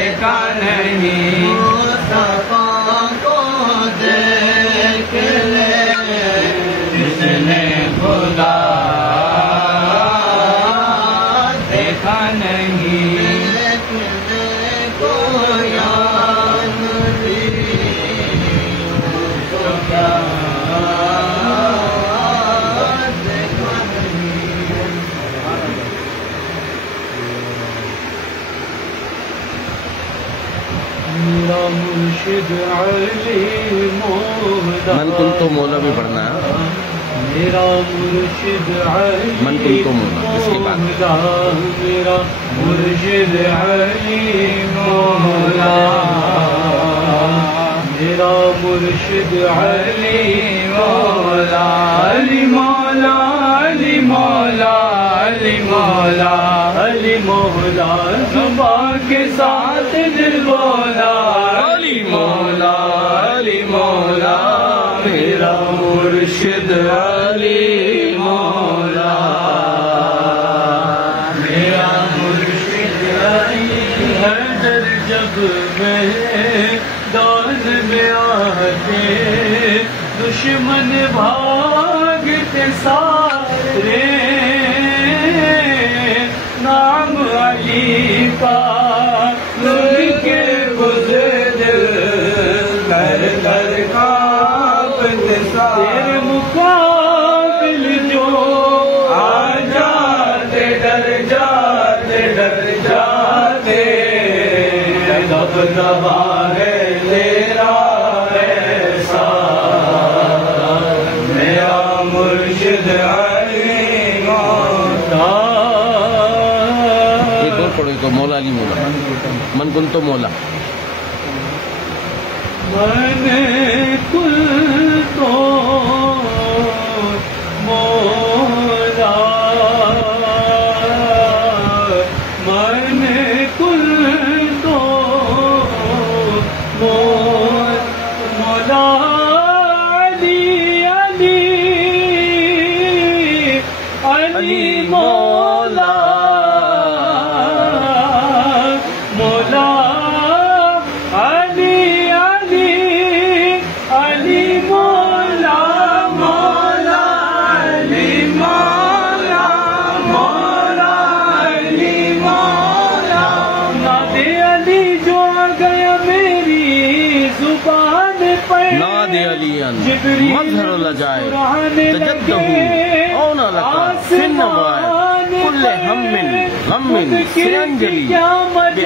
دیکھا نہیں مصطفیٰ کو دیکھ لے جس نے خدا دیکھا نہیں دیکھنے کو یاد تو کیا میرا مرشد علی مولا من کن تو مولا بھی پڑھنا ہے. میرا مرشد علی من کن تو مولا اس کے بعد میرا مرشد علی مولا میرا مرشد علی مولا علی مولا علی مولا علی مولا علی مولا زبان کے ساتھ دل بولا علی مولا علی مولا میرا مرشد علی مولا میرا مرشد علی حیدر جب میدان میں آتے دشمن بھاگتے سارے نام علی کا ان کے گزر کر کر کانپتے تیرے مقابل جو آ جاتے ڈر جاتے ڈر جاتے دبدبا ہے تیرا ایسا میرا مرشد علی مولا. ایک اور پڑھو تو مولا علی مولا من کن تو مولا من کن تو مولا من کن تو مولا علی علی علی مولا مولا علی علی علی مولا مولا علی مولا مولا علی مولا ناد علی جو آ گیا میری زبان پر ناد علی مظہر لجائے تجدہ اونا لکا فن نوائے کل ہم غم سینجلی بعظمتک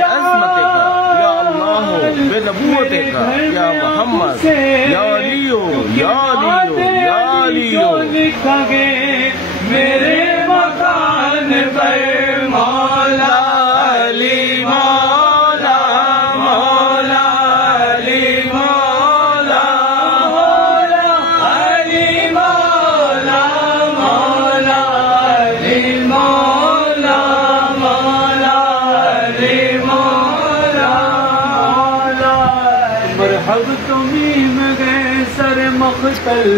یا اللہ بنبوتک یا محمد یا علیو یا علیو یا علیو لکھا گے میرے مکان پر مولا علی مولا مولا علی مولا مولا علی مولا مولا علی مولا مولا علی مولا مولا مرحب تمہیں گئے سر مقتل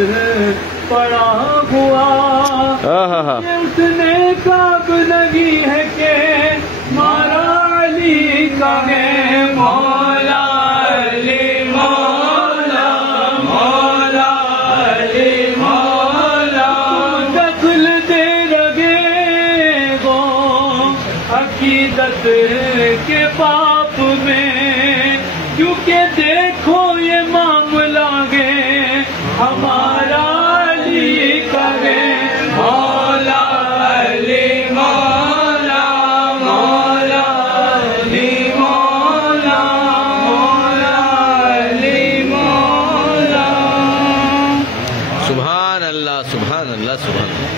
پڑا ہوا اتنے کعب لگی ہے کہ مارا علی کا ہے مولا علی مولا مولا علی مولا دخل دے لگے گو عقیدت کے پاپ میں کیونکہ دیکھو یہ معاملہ گے ہمارا علی کا ہے مولا علی مولا مولا علی مولا مولا علی مولا. سبحان اللہ سبحان اللہ سبحان اللہ.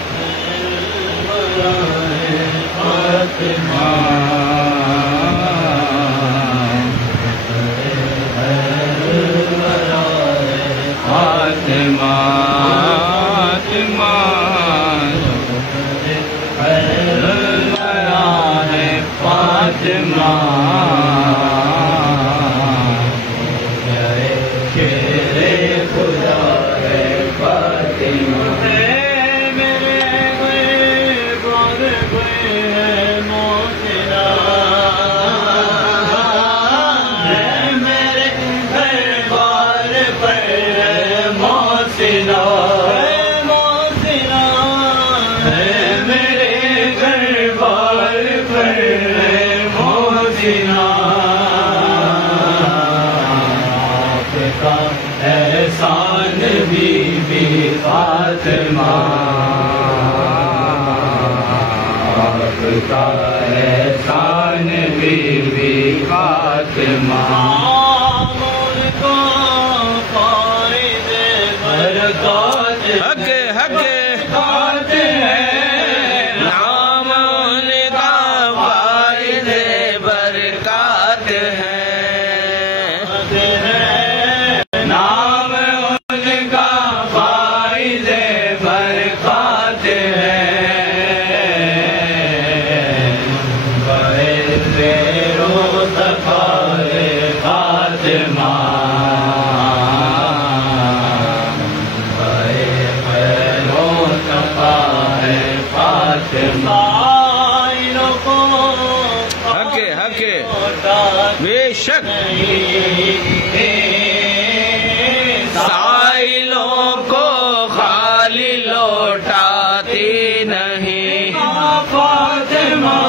احسان بی بی فاطمہ، آپ کا احسان بی بی فاطمہ، حق حق نام ان کا فائد برکات ہے، نام ان کا فائد برکات ہے، بیرو سفارے فاطمہ، حق حق بے شک سائلوں کو خالی لوٹاتی نہیں، فاطمہ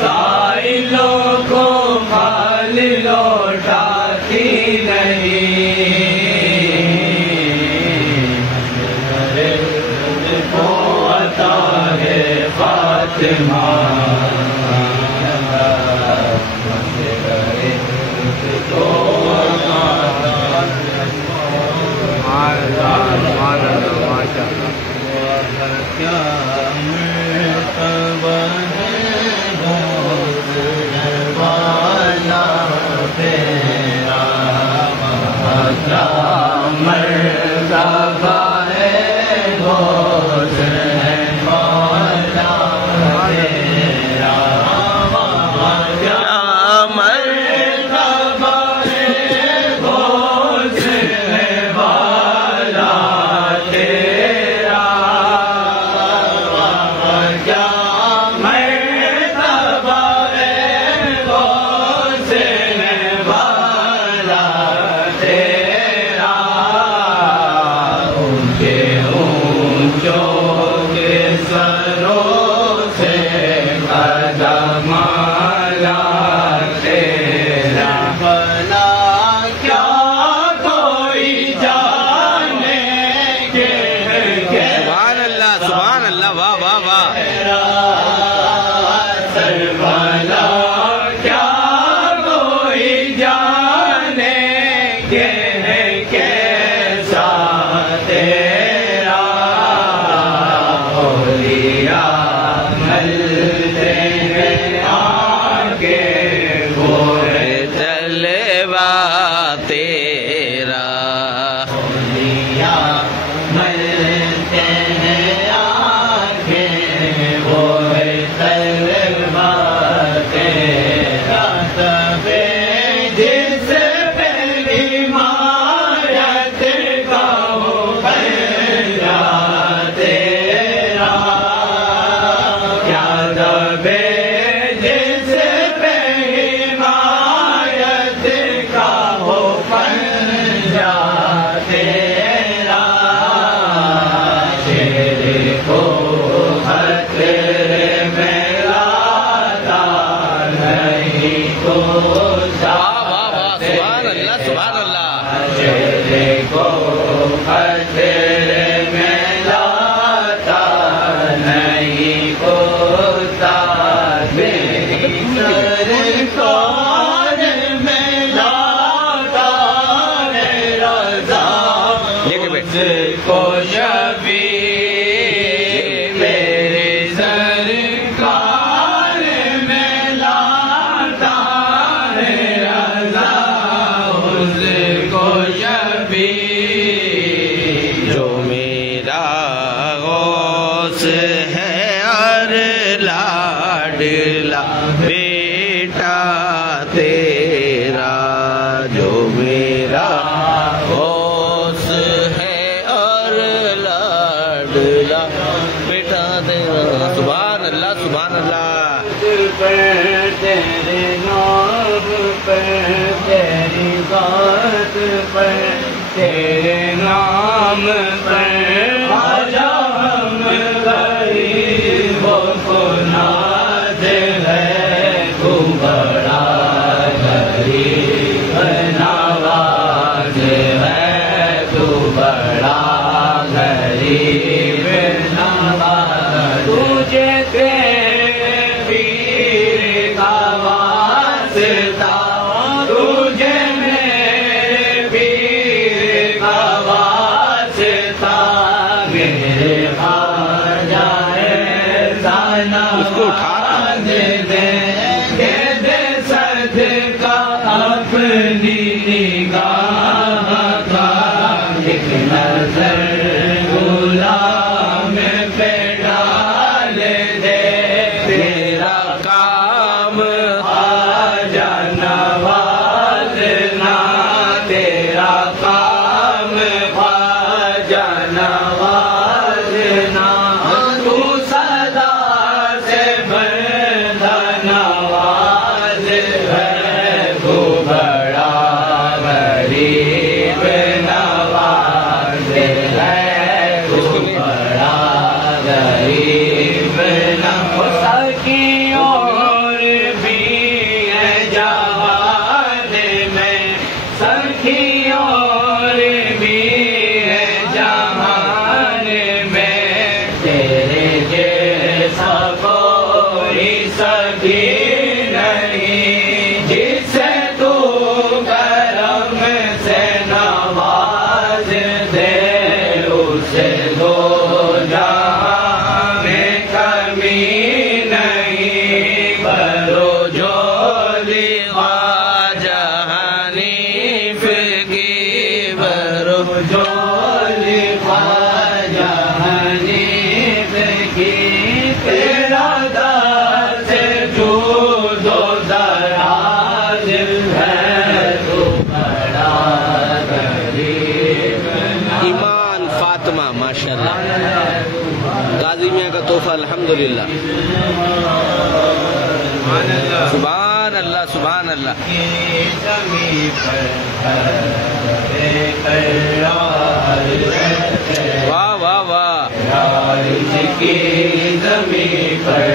سائلوں کو خالی لوٹاتی نہیں، کو عطا ہے فاطمہ، تیرے نام پر تیری ذات پر تیرے نام پر آجا ہم غریبوں کو ناز ہے تو بڑا غریب نواز ہے نگاہ کا ایک نظر غلام پہ ڈال دے، تیرا کام خواجہ نوازنا، تیرا کام خواجہ نوازنا، تو صدا سے بندہ نواز ہے، تو بڑا غریب نواز ہے، تو بڑا غریب نواز کی اور بھی ہے جہان میں، سخی اور بھی ہے جہان میں، تیرے جیسا کوئی سخی نہیں، جسے تو کرم سے نواز دے، اسے دو جہاں میں کمی نہیں، برو جولی خواجہ حنیف کی، برو جولی خواجہ حنیف کی، تیرا دست جود و دراز ہے، تو بڑا غریب ایمان فاطمہ ماشاءاللہ، غازی میاں کا تحفہ الحمدللہ، سبحان اللہ سبحان اللہ۔ زمین پر واہ واہ واہ، کی زمین پر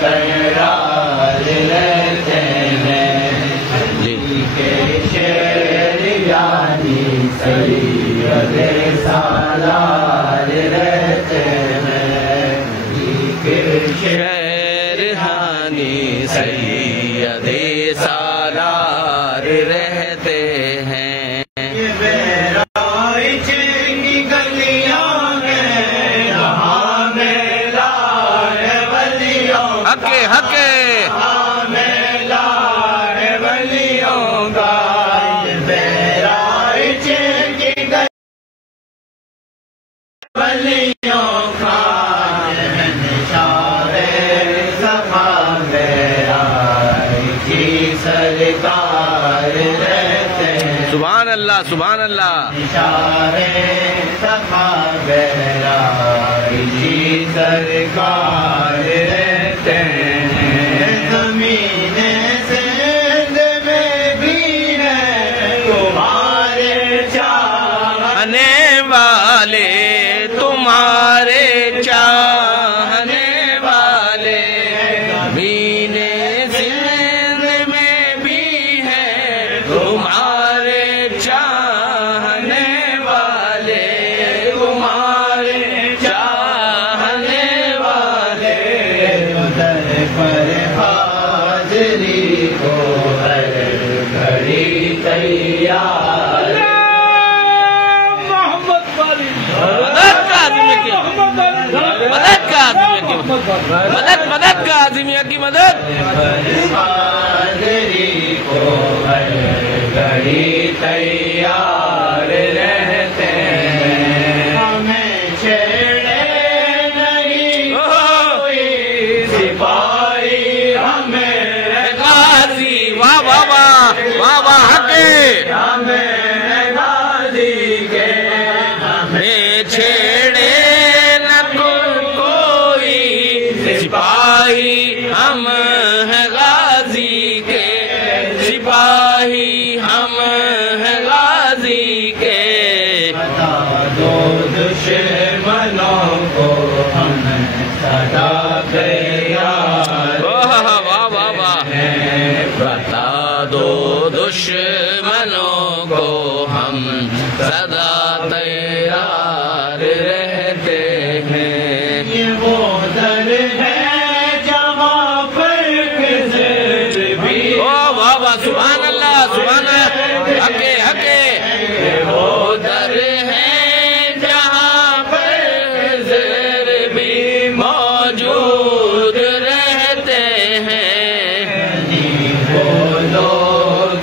قرار رہتے ہیں، جی کے شعر یعنی سید سالار رہتے ہیں، شہر ہانی سید سالار رہتے ہیں، حقے حقے سرکار رہتے ہیں، سبحان اللہ سبحان اللہ، جی سرکار رہتے ہیں، زمین زند میں بھی ہے تمہارے چاہنے والے، تمہارے چاہنے والے، زمین زند میں بھی ہے تمہارے چاہنے والے، تمہارے چاہنے والے، در پر حاضری کو ہر گھڑی تیار، مدد کا عظمیہ کی مدد، حاضری کو ہر گھڑی تیار رہتے ہیں، ہمیں چھیڑے نہیں کوئی سپاہی، ہمیں غازی، واہ واہ واہ واہ واہ، حقے ہمیں غازی کے، ہمیں چھیڑے نہ کوئی سپاہی، ہم ہیں غازی کے سپاہی، ہم ہیں غازی کے، بتا دو دشمنوں کو ہم صدا تیار، واہ واہ واہ واہ، بتا دو دشمنوں کو ہم سدا تیار رہتے ہیں، یہ وہ در ہے جہاں پر کسی بھی، واہ واہ سبحان اللہ سبحان اللہ، حقے حقے، یہ وہ در ہے جہاں پر زیر بھی موجود رہتے ہیں، وہ لوگ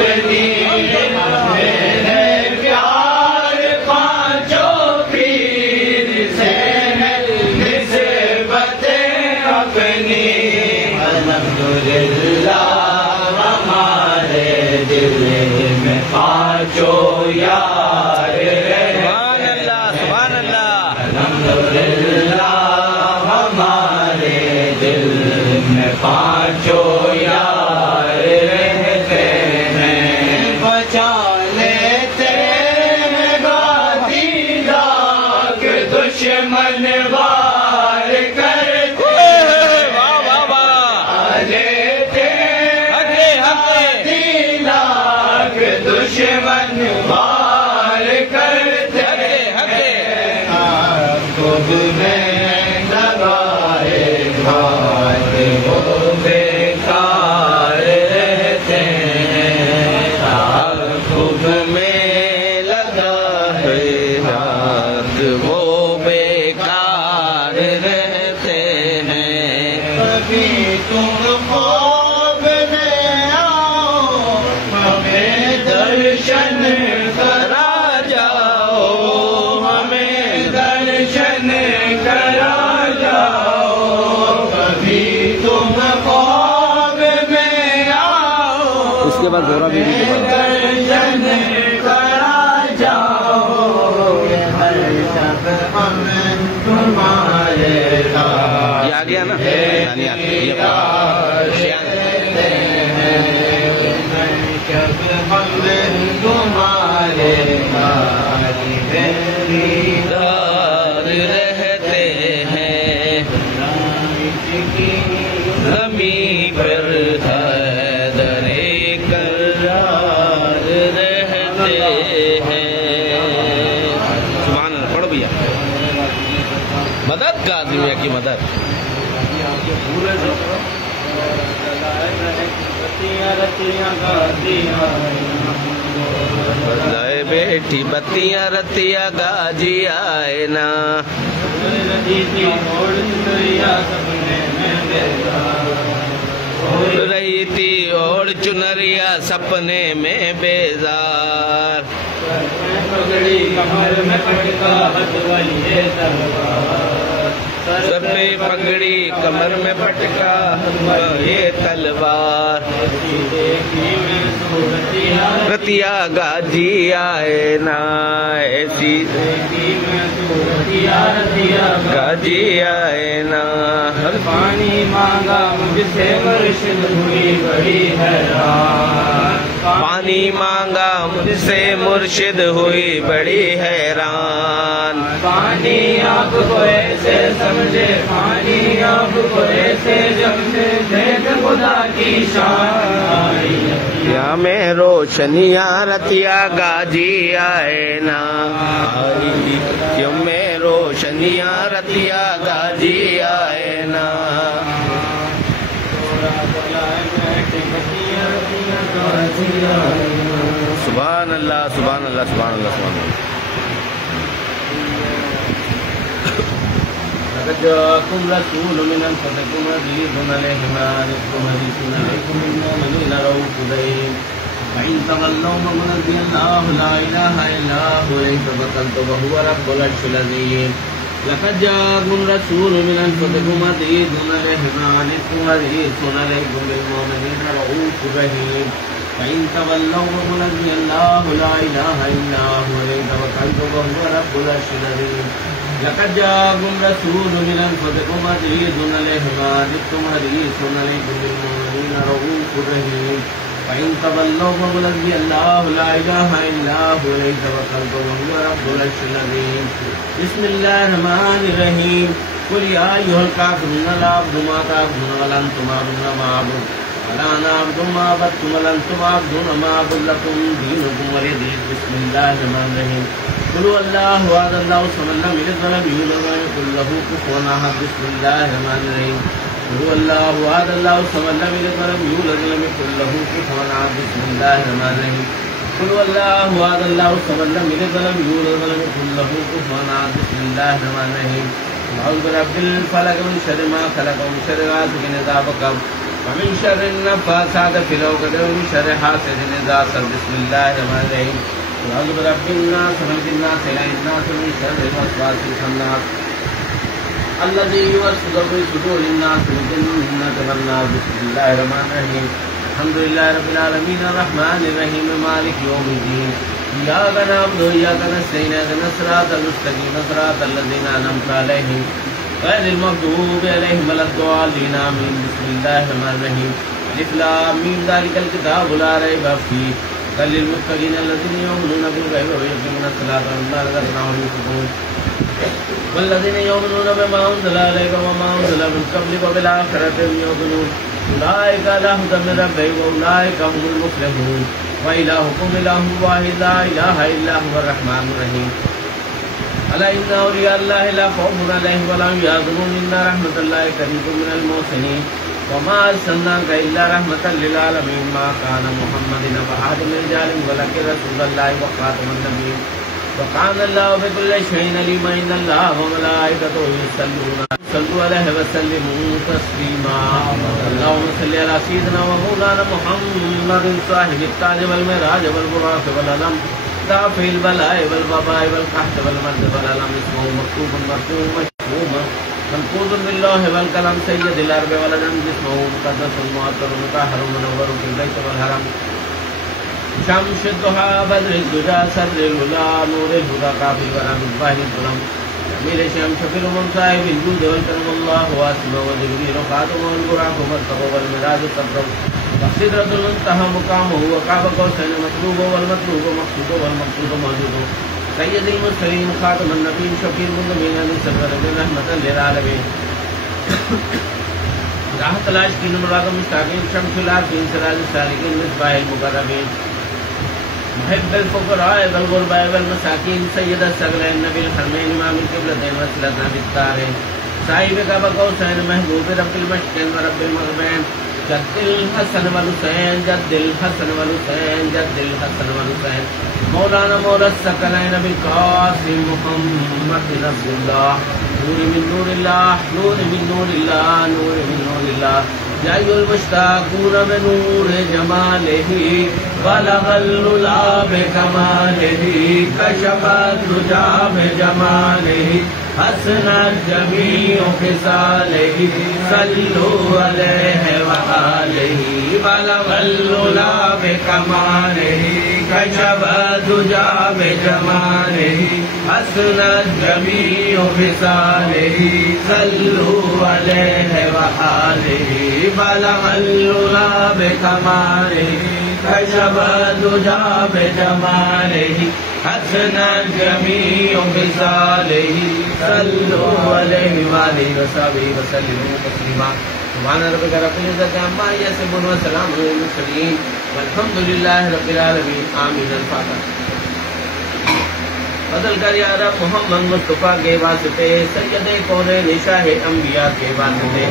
اپنی میرے پیار پانچوں پیر سے ہے نسبت اپنی الحمدللہ ہمارے دل میں پانچوں یار سبحان اللہ سبحان اللہ الحمدللہ ہمارے دل میں پانچوں یار رہتے ہیں بچا لیتے ہیں گاتی لاکھ دشمن وار کرتے واہ واہ واہ لیتے ہکے ہکے لاکھ دشمن وار کرتے ہکے خود میں لگائے گھات وہ بیکار رہتے ہیں خود میں لگا ہے ہاتھ وہ بیکار رہتے ہیں کبھی تم خواب میں آؤ ہمیں درشن کرا جاؤ ہمیں درشن کرا جاؤ کبھی تم خواب میں آؤ اس کے بعد زورا بیوی کے بعد درشن کرا جاؤ ہر شب ہمیں تمہارے یہ آ گیا نا دانیات، یہ شب ہمیں تمہارے دار رہتے ہیں زمین پر حیدر کرار رہتے ہیں سبحان اللہ پڑھو بھیا مدد کاظمیہ کی مدد لائے بیٹھی بتیاں رتیا گاجی آئے نا رہی تھی اوڑ چنریا سپنے میں بیزار پگڑی کمر میں پٹکا ہاتھ والی سر پہ پگڑی کمر میں پٹکا یہ تلوار رتیا گاجی آئے نا ایسی گاجی آئے نا پانی مانگا مجھ سے مرشد ہوئی بڑی حیران پانی مانگا مجھ سے مرشد ہوئی بڑی حیران پانی آپ کو ایسے سمجھے پانی آپ کو ایسے جب سے دیکھ خدا کی شان یا میں روشنیاں رتیا گاجی آئے نا کیوں میں روشنیاں رتیا گاجی آئے نا سبحان اللہ سبحان اللہ سبحان اللہ سبحان اللہ لقد جاءكم رسول من أنفسكم عزيز عليه ما عنتم حريص عليكم بالمؤمنين رؤوف رحيم فإن تولوا فقل حسبي الله لا إله إلا هو عليه توكلت وهو رب العرش العظيم لقد جاءكم رسول من أنفسكم عزيز عليه ما عنتم حريص عليكم بالمؤمنين رؤوف رحيم فإن تولوا فقل حسبي الله لا إله إلا هو عليه توكلت وهو رب العرش العظيم لقد جاءكم رسول من أنفسكم عزيز عليه ما عنتم حريص عليكم بالمؤمنين رؤوف رحيم فإن تولوا فقل حسبي الله لا إله إلا هو عليه توكلت وهو رب العرش العظيم بسم الله الرحمن الرحيم قل يا أيها الكافرون لا أعبد ما تعبدون ولا أنتم عابدون ما أعبد ولا أنا أعبد ما عبدتم ولا أنتم عابدون ما أعبد لكم دينكم ولي دين بسم الله الرحمن الرحيم قل هو الله أحد الله الصمد لم يلد ولم يولد ولم يكن له كفوا أحد بسم الله الرحمن الرحيم قل هو الله أحد الله الصمد لم يلد ولم يولد ولم يكن له كفوا أحد بسم الله الرحمن الرحيم قل هو الله أحد الله الصمد لم يلد ولم يولد ولم يكن له كفوا أحد بسم الله الرحمن الرحيم أعوذ برب الفلق من شر ما خلق ومن شر غاسق إذا وقب ومن شر النفاثات في العقد ومن شر حاسد إذا حسد بسم الله الرحمن الرحيم أعوذ برب الناس ملك الناس إله الناس من شر الوسواس الخناس الذي يوسوس في صدور الناس من الجنة والناس بسم الله الرحمن الرحيم الحمد لله رب العالمين الرحمن الرحيم مالك يوم الدين إياك نعبد وإياك نستعين اهدنا الصراط المستقيم صراط الذين أنعمت عليهم غير المغضوب عليهم ولا الضالين آمين بسم الله الرحمن الرحيم ألف لام ميم ذلك الكتاب لا ريب فيه هدى للمتقين الذين يؤمنون بالغيب ويقيمون الصلاة ومما رزقناهم ينفقون والذين يؤمنون بما أنزل إليك وما أنزل من قبلك وبالآخرة هم يوقنون أولئك على هدى من ربهم وأولئك هم المفلحون وإلهكم إله واحد لا إله إلا هو الرحمن الرحيم ألا إن أولياء الله لا خوف عليهم ولا هم يحزنون إن رحمة الله قريب من المحسنين وما أرسلناك إلا رحمة للعالمين ما كان محمد أبا أحد من رجالكم ولكن رسول الله وخاتم النبيين وكان الله بكل شيء عليما إن الله وملائكته يصلون عليه وسلموا تسليما اللهم صل على سيدنا ومولانا محمد صاحب التاج والمعراج والبراق والعلم دافع البلاء والوباء والقحط والمرض والألم اسمه مكتوب مرسوم مشهوم منقوذ بالله والقلم سيد الأرض والأجم جسمه مقدس معطر مطهر منور في البيت والحرم شمس الضحى بدر الدجى سر الهدى نور الهدى كافي ورم مصباح الظلم أمير شمس في المنصائب الجود والكرم الله واسمه وجبريل خاتم والبراق والمرتبه والمراج الصبر وسدرة المنتهى مقامه وقاب قوسين مطلوب والمطلوب مقصود والمقصود موجود سيد المرسلين خاتم النبيين شفيع المذنبين سرور رحمة للعالمين راحة العاشقين مراغ مشتاقين شمس العارفين سراج السالكين مصباح المقربين محب الفقراء والغرباء والمساكين سيد الثقلين نبي الحرمين امام القبلتين وصلتنا بالتارين صاحب كعب قوسين محبوب رب المشرقين ورب المغربين جد الحسن والحسين جد الحسن والحسين جد الحسن والحسين مولانا مولا الثقلين بالقاسم محمد رسول الله نور من نور الله نور من نور الله نور من نور الله يا أيها المشتاقون بنور جماله بلغ العلا بكماله كشف الدجى بجماله حسنت جميع خصاله صلوا عليه وآله بلغ العلا بكماله كشف الدجى بجماله حسنت جميع خصاله صلوا عليه وآله بلغ العلا بكماله كشف الدجى بجماله حسنت جميع خصاله صلوا عليه وآله وصحبه وسلم تسليما سبحان ربك رب العزة عما يصفون وسلام على المرسلين والحمد لله رب العالمين آمين الفاتحة بدل کر یا رب محمد مصطفیٰ کے واسطے سید کونین شاہ انبیاء کے واسطے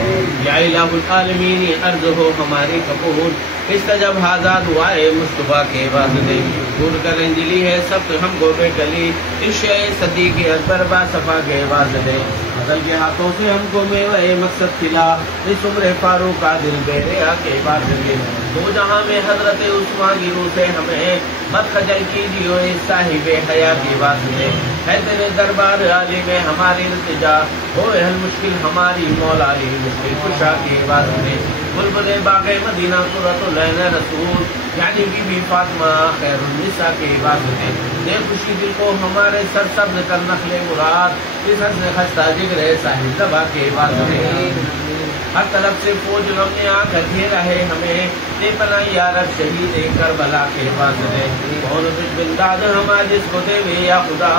یا الہ العالمین عرض ہو ہماری قبول استجب حاضہ دعائے مصطفیٰ کے واسطے دور کر انجلی ہے سب ہم کو بے گلی عشق صدیق اکبر با صفا کے واسطے بدل کے ہاتھوں سے ہم کو میوہ مقصد کھلا اس عمر فاروق کا دل بیریا کے واسطے دو جہاں میں حضرت عثمان کی روح سے ہمیں مت خجل کیجیے صاحب حیا کی واسطے ہے تیرے دربار عالی میں ہماری التجا ہو حل مشکل ہماری مولا علی مشکل کشا کی واسطے بلبل باغ مدینہ قرۃ العین رسول یعنی بی بی فاطمہ خیر النساء کے واسطے دے خوشی دل کو ہمارے سر سبز کر نخل مراد اس حد سے خستہ جگر صاحب زبا کے واسطے ہر طرف سے فوج غم نے آ کر گھیرا ہے ہمیں دے پناہ یا رب شہید کربلا کے واسطے کون تجھ بنداد ہمارا جس کو دے وے یا خدا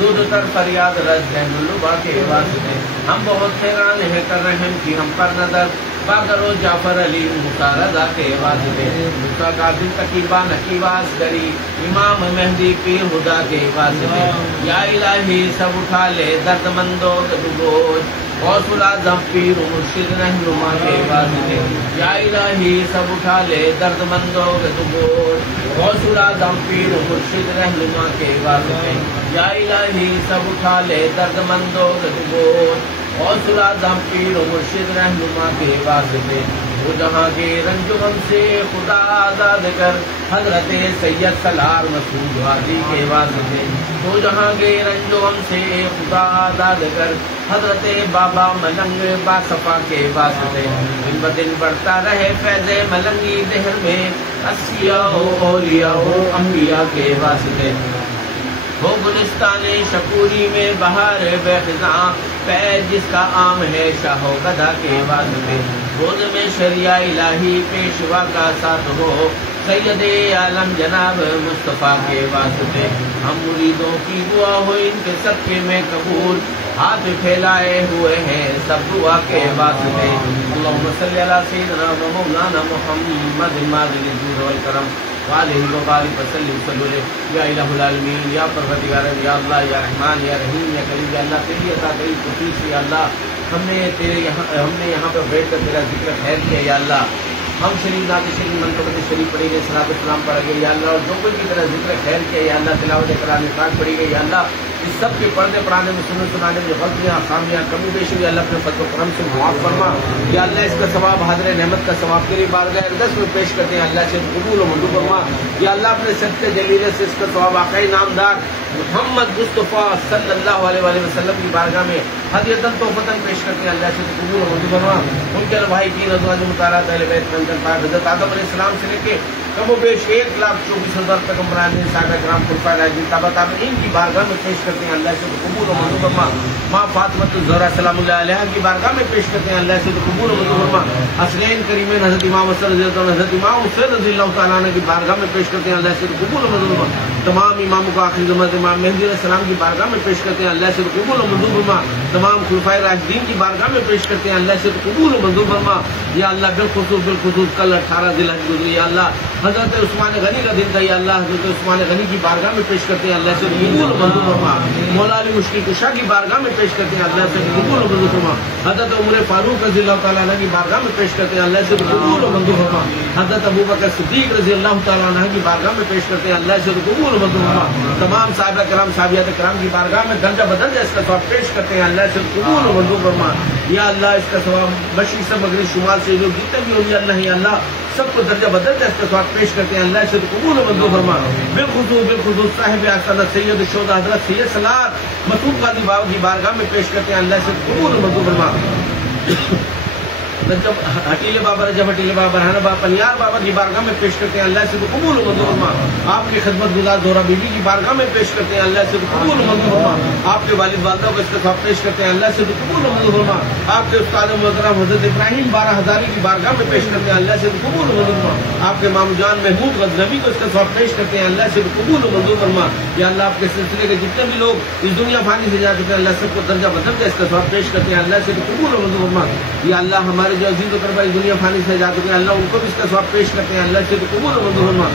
دودھ کر فریاد رج رحم اللبا کے واسطے ہم بہت حیران ہے کر رحم کی ہم پر نظر باقر و جعفر علی موسیٰ رضا کے واسطے موسیٰ کا دل تقیبہ نقیبہ عسکری امام مہدی پیر خدا کے واسطے یا الہی سب اٹھا لے درد مندوں کے بوجھ غوث العظم پیر مرشد رہنما کے واسطے یا الہی سب اٹھا لے درد مندوں کے بوجھ غوث العظم پیر مرشد رہنما کے واسطے یا الہی سب اٹھا لے درد مندوں کے بوجھ غوث العظم پیر مرشد رہنما کے واسطے تو جہاں کے رنج و غم سے خدا آزاد کر حضرت سید سالار مسعود غازی کے واسطے، تو جہاں کے رنج و غم سے خدا آزاد کر حضرت بابا ملنگ باصفا کے واسطے، دن بدن بڑھتا رہے فیض ملنگی دہر میں اسیاء ہو اولیاء ہو انبیاء کے واسطے، وہ گلستان شکوری میں بہار بے خزاں فیض جس کا عام ہے شاہ و گدھا کے واسطے، روز میں شریعہ الہی پیشوا کا ساتھ ہو سید عالم جناب مصطفیٰ کے واسطے، ہم مریدوں کی دعا ہو ان کے سب کے میں قبول، ہاتھ پھیلائے ہوئے ہیں سب دعا کے واسطے، اللہم صلی علی سیدنا و مولانا محمد ماضی الجود والکرم وعلیہ وبارک وسلم صلی اللہ یا الہ العالمین یا پروردگار یا اللہ یا رحمان یا رحیم یا کریم، یا اللہ تیری عطا تیری توفیق سے یا اللہ ہم نے یہاں پہ بیٹھ کر تیرا ذکر خیر کیا یا اللہ، ہم شریف نعت شریف منقبت شریف پڑھیں گے، صلاۃ السلام پڑھیں گے یا اللہ، اور جو کوئی کی طرح ذکر خیر کیا یا اللہ، تلاوت قرآن پاک پڑھی گئی یا اللہ، اس سب کے پڑھنے پڑھانے میں سنانے میں غلطیاں خامیاں کمی بیشی یا اللہ اپنے فضل و کرم سے معاف فرما یا اللہ، اس کا ثواب حاضر نعمت کا ثواب تیری بارگاہ اقدس میں پیش کرتے ہیں اللہ سے قبول و منظور فرما یا اللہ، اپنے صدقے جلیلے سے اس کا ثواب آقائی نامدار محمد مصطفیٰ صلی اللہ علیہ وآلہ وسلم کی بارگاہ میں ہدیۃً تحفۃً پیش کرتے ہیں اللہ سے قبول و منظور فرما، ان کے ارواحی کی ازواج مطہرات اہل بیت پاک حضرت آدم علیہ السلام سے لے کے کم و بیش 1,24,000 تک عمران صحابہ کرام خلفائے راشدین تابعین کی بارگاہ میں پیش کرتے ہیں اللہ سے قبول و منظور فرما، ماں فاطمہ الزہرا سلام اللہ علیہا کی بارگاہ میں پیش کرتے ہیں اللہ سے قبول و منظور فرما، حسنین کریمین حضرت امام حسن رضی اللہ عنہ حضرت امام حسین رضی اللہ تعالیٰ عنہ کی بارگاہ میں پیش کرتے ہیں اللہ سے قبول و منظور فرما، تمام اماموں کو آخری زمانہ امام مہدی علیہ السلام کی بارگاہ میں پیش کرتے ہیں اللہ سے قبول و منظور فرما، تمام خلفائے راشدین کی بارگاہ میں پیش کرتے ہیں اللہ سے قبول و منظور فرما یا اللہ، بالخصوص کل 18 ذی الحج گزری یا اللہ، حضرت عثمان غنی کا دن تھا یا اللہ، حضرت عثمان غنی کی بارگاہ میں پیش کرتے ہیں اللہ سے قبول و منظور فرما، مولا علی مشکل کشا کی بارگاہ میں پیش کرتے ہیں اللہ سے قبول و منظور فرما، حضرت عمر فاروق رضی اللہ تعالیٰ عنہ کی بارگاہ میں پیش کرتے ہیں اللہ سے قبول و منظور فرما، حضرت ابوبکر صدیق رضی اللہ تعالیٰ عنہ کی بارگاہ میں پیش کرتے ہیں اللہ سے قبول و منظور فرما، تمام صحابہ کرام صحابیات کرام کی بارگاہ میں درجہ بدرجہ اس کا ثواب پیش کرتے ہیں اللہ سے قبول و منظور فرما یا اللہ، اس کا ثواب مشرق سے مغرب شمال سے جو جتنے بھی اولیاء اللہ یا اللہ سب کو درجہ بدرجہ اس کا ثواب پیش کرتے ہیں اللہ سے قبول و منظور فرما، بالخصوص صاحب آستانہ سید الشہداء حضرت سید سالار مسعود غازی بابا کی بارگاہ میں پیش کرتے ہیں اللہ سے قبول و منظور فرما، حٹیلے بابا رجب حٹیلے بابا برہانہ بابا پنیار بابا کی بارگاہ میں پیش کرتے ہیں اللہ سے قبول و منظور فرما، آپ کی خدمت گزار زہرا بی بی کی بارگاہ میں پیش کرتے ہیں اللہ سے قبول و منظور فرما، آپ کے والد والدہ کو اس کا ثواب پیش کرتے ہیں اللہ سے قبول و منظور فرما، آپ کے استاد محترم حضرت ابراہیم بارہ ہزاری کی بارگاہ میں پیش کرتے ہیں اللہ سے قبول و منظور فرما، آپ کے مامو جان محمود غزنوی کو اس کا ثواب پیش کرتے ہیں اللہ سے قبول و منظور فرما یا اللہ، آپ کے سلسلے کے جتنے بھی لوگ اس دنیا فانی سے جا چکے ہیں اللہ سب کو درجہ بدرجہ اس کا ثواب پیش کرتے ہیں اللہ سے قبول و منظور فرما یا اللہ، ہمارے جو عزیز و قربا اس دنیا فانی سے جا چکے ہیں اللہ ان کو بھی اس کا ثواب پیش کرتے ہیں اللہ سے قبول و منظور فرما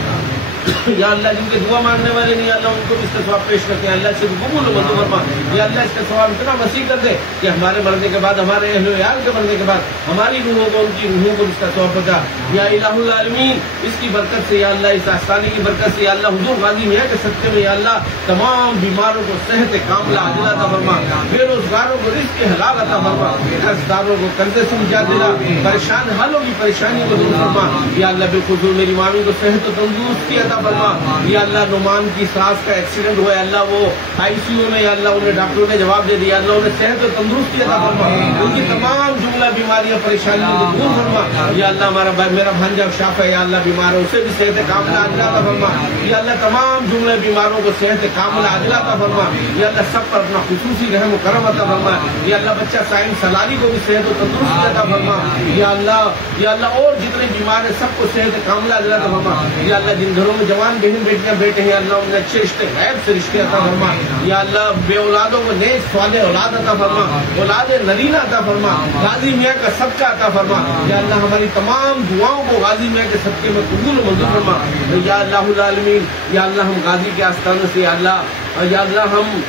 یا اللہ، جن کے دعا مانگنے والے نہیں اللہ ان کو بھی اس کا ثواب پیش کرتے ہیں اللہ سے قبول و منظور فرما یا اللہ، اس کا ثواب اتنا وسیع کر دے کہ ہمارے مرنے کے بعد ہمارے اہل و عیال کے مرنے کے بعد ہماری روحوں کو ان کی روحوں کو اس کا ثواب پہنچا یا الہ العالمین، اس کی برکت سے یا اللہ، اس آستانے کی برکت سے یا اللہ، حضور غازی میاں کے صدقے میں یا اللہ تمام بیماروں کو صحت کاملہ عاجلہ عطا فرما، بے روزگاروں کو رزق حلال عطا فرما، قرض داروں کو قرضے سے نجات دلا، پریشان حالوں کی پریشانی کو دور فرما یا اللہ، بالخصوص میری مامی کو صحت و تندرستی عطا فرما یا اللہ، نعمان کی سانس کا ایکسیڈنٹ ہوا ہے اللہ، وہ آئی سی یو میں یا اللہ انہیں ڈاکٹروں نے جواب دے دیا اللہ، انہیں صحت و تندرستی عطا فرما، ان کی تمام جملہ بیماریاں پریشانیوں کو دور فرما یا اللہ، ہمارا میرا بھانجا شاف ہے یا اللہ بیمار ہے اسے بھی صحت کاملہ عاجلہ عطا فرما یا اللہ، تمام جملہ بیماروں کو صحت کاملہ عاجلہ عطا فرما یا اللہ، سب پر اپنا خصوصی رحم و کرم عطا فرما یا اللہ، بچہ سائن سلاری کو بھی صحت و تندرستی عطا فرما یا اللہ، اور جتنے بیمار ہیں سب کو صحت کاملہ عاجلہ عطا فرما یا اللہ، جن گھروں میں جوان بہن بیٹیاں بیٹے ہیں اللہ، انہیں اچھے رشتے غیب سے رشتے عطا فرما یا اللہ، بے اولادوں کو نیک صالح اولاد عطا فرما، اولاد نرینہ عطا فرما، غازی میاں کا صدقہ عطا فرما یا اللہ، ہماری تمام دعاؤں کو غازی میاں کے صدقے میں قبول و منظور فرما یا اللہ العالمین یا اللہ، ہم غازی کے آستانے سے یا اللہ ہم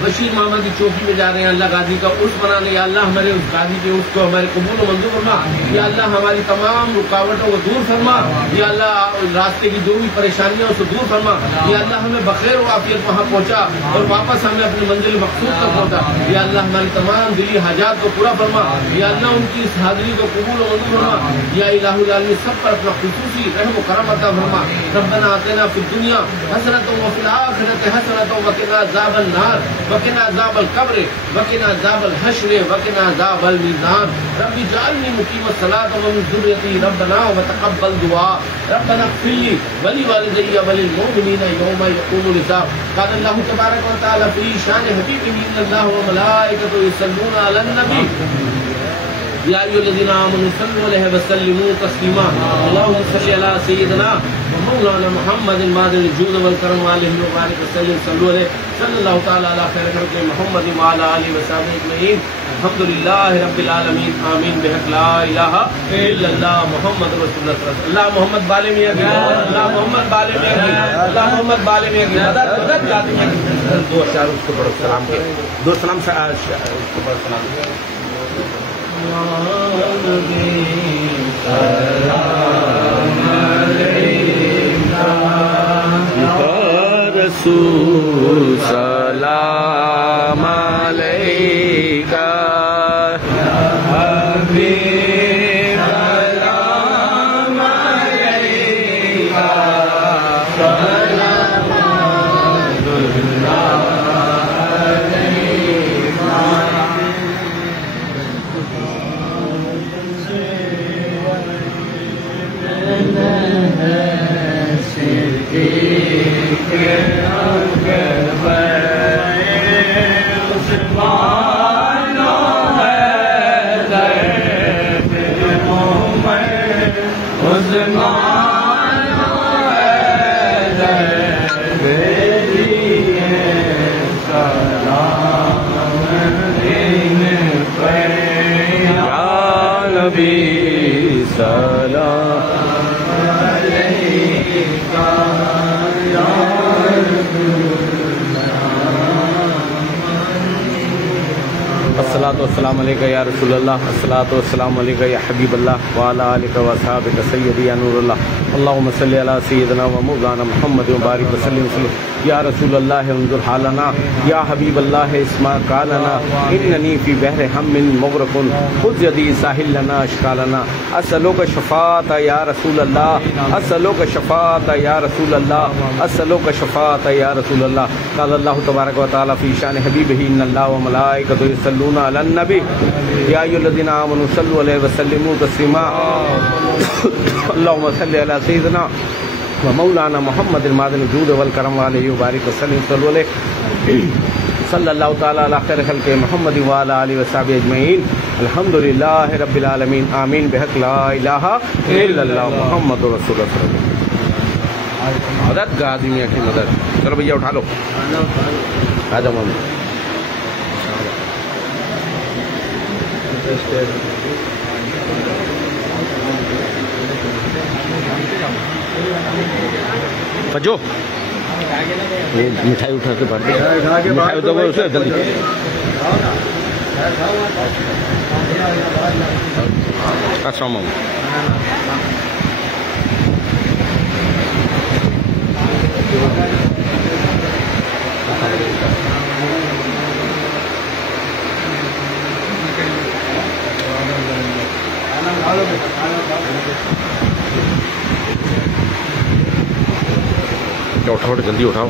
بشیر محمد کی چوکی میں جا رہے ہیں اللہ غازی کا عرس منانے، یا اللہ ہمارے اس غازی کے عرس کو ہمارے قبول و منظور فرما، یا اللہ ہماری تمام رکاوٹوں کو دور فرما، یا اللہ راستے کی جو بھی پریشانیاں اس کو دور فرما، یا اللہ ہمیں بخیر و عافیت وہاں پہنچا اور واپس ہمیں اپنے منزل مقصود تک پہنچا، یا اللہ ہماری تمام دلی حاجات کو پورا فرما، یا اللہ ان کی اس حاضری کو قبول و منظور فرما، یا الہ العالمین سب پر اپنا خصوصی رحم و کرم عطا فرما۔ ربنا آتنا فی الدنیا حسنۃ وفی الآخرۃ حسنۃ وقنا عذاب النار وقنا عذاب القبر وقنا عذاب الحشر وقنا عذاب المیزان۔ رب اجعلنی مقیم الصلاۃ ومن ذریتی ربنا وتقبل دعاء ربنا اغفر لی ولوالدی وللمؤمنین یوم یقوم الحساب۔ قال اللہ تبارک و تعالی فی شان حبیبہ ان اللہ وملائکتہ یصلون علی النبی یا ایھا الذین آمنوا صلوا علیہ وسلموا تسلیما۔ اللهم صل علی سیدنا ومولانا محمد معدن الجود والکرم وآلہ وبارک وسلم صلوا علیہ صلی اللہ تعالی علی خیر خلق محمد وعلی آلہ وصحبہ اجمعین۔ الحمد للہ رب العالمین، آمین بحق لا الہ الا اللہ محمد رسول اللہ۔ اللہ محمد بالے میاں کی، اللہ محمد بالے میاں کی، اللہ محمد بالے میاں کی مدد مدد ذات میاں کی۔ دو اشعار اس کو پڑھو سلام کے، دو سلام سے اس کو پڑھو سلام کے۔ رسول سلام علیکہ یا حبیب سلام علیکہ سلام الصلاۃ والسلام علیکہ یا رسول اللہ، الصلاۃ والسلام علیکہ یا حبیب اللہ وعلی آلہ وصحبہ سیدی یا نور اللہ۔ اللہم صلی علی سیدنا و مولانا محمد وبارک وسلم یا رسول اللہ انظر حالنا، یا حبیب اللہ اسمع قالنا، اننی فی بحر ہم مغرق خذ یدی ساحل لنا اشکالنا، اسألوک شفاعت یا رسول اللہ، اسألوک شفاعت یا رسول اللہ، اسألوک شفاعت یا رسول اللہ۔ قال اللہ تبارک و تعالی فی شان حبیبہ ان اللہ وملائکتہ یصلون علی النبی یا ایھا الذین آمنوا صلوا علیہ وسلموا تسلیما۔ اللہم صل علی سیدنا ومولانا محمد معدن الجود والکرم وآلہ وبارک وسلم صلوا علیہ صلی اللہ تعالی علی خیر خلق محمد وعلی آلہ وصحبہ اجمعین۔ الحمد للہ رب العالمین، آمین بحق لا الہ الا اللہ محمد رسول اللہ۔ مدد کا آدمی کی مدد، چلو بھیا اٹھا لو، آ جاؤ محمد۔ بجو مٹھائی اٹھا کے بڑھ مٹھائی اٹھا اسے جلدی السلام علیکم۔ اٹھاؤ جلدی اٹھاؤ۔